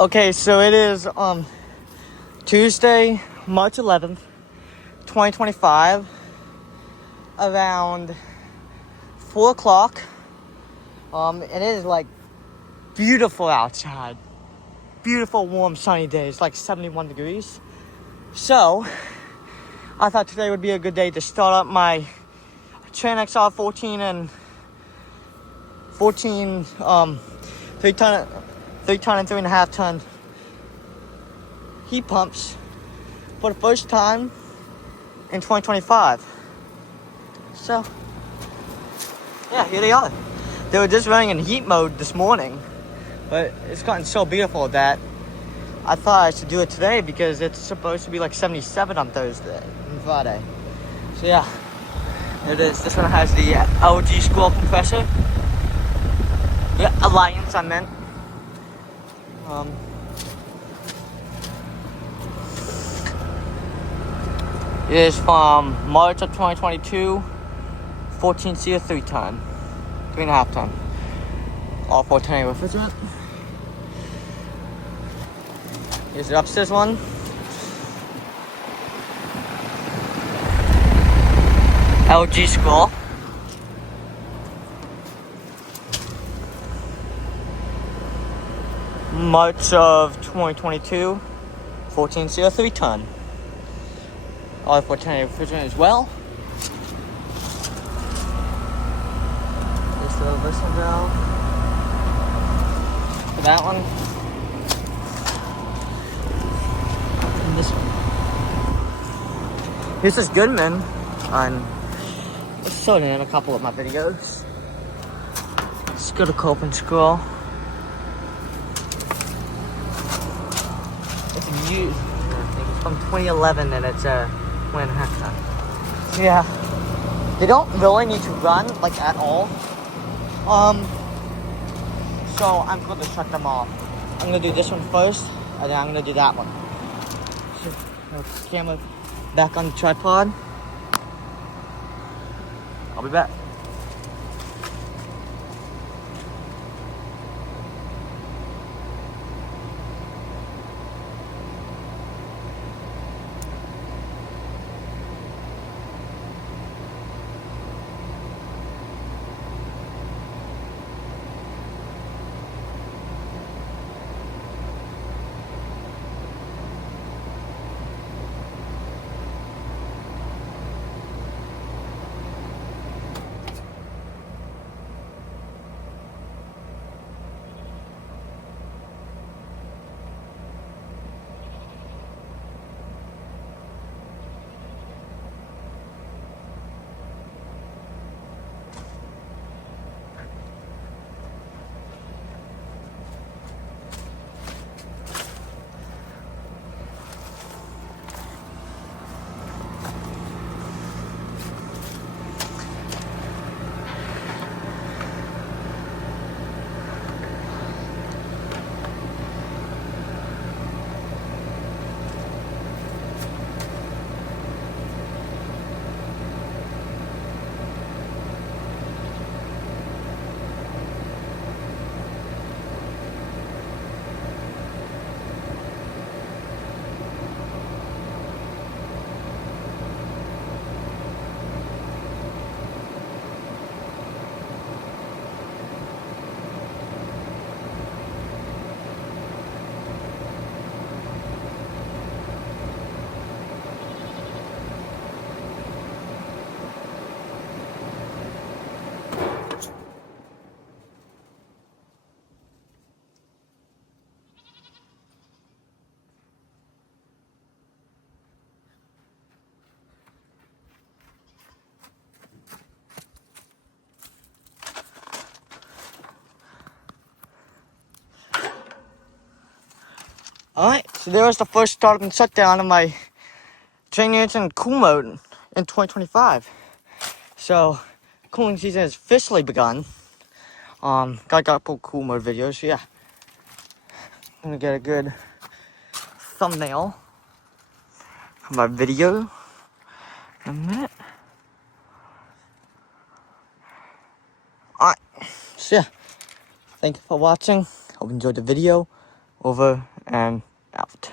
Okay, so it is Tuesday, March 11th, 2025, around 4 o'clock. It is like beautiful outside. Beautiful, warm, sunny day. It's like 71 degrees. So, I thought today would be a good day to start up my Trane XR 14 and 14 3 ton and 3.5 ton heat pumps for the first time in 2025. So, yeah, here they are. They were just running in heat mode this morning, but it's gotten so beautiful that I thought I should do it today because it's supposed to be like 77 on Thursday and Friday. So yeah, here it is. This one has the LG Squirrel compressor. Yeah, Alliance, I meant. It is from March of 2022, 14 seer 3 ton, 3.5 ton. All 410 refrigerant. Here's the upstairs one. LG Squirrel. March of 2022, 14 seer 3 ton. All 410 refrigerant as well. There's the reversal valve for that one. And this one. This is Goodman. I've shown it in a couple of my videos. Let's go to Cope and scroll. It's a used. I think it's from 2011 and it's a 1.5 ton. So yeah, they don't really need to run like at all. So I'm going to shut them off. I'm going to do this one first, and then I'm going to do that one. So, camera back on the tripod. I'll be back. Alright, so there was the first start and shutdown of my training units in cool mode in 2025. So, cooling season has officially begun. Got a couple cool mode videos, so yeah. I'm gonna get a good thumbnail for my video in a minute. Alright, so yeah. Thank you for watching. Hope you enjoyed the video. Over and out.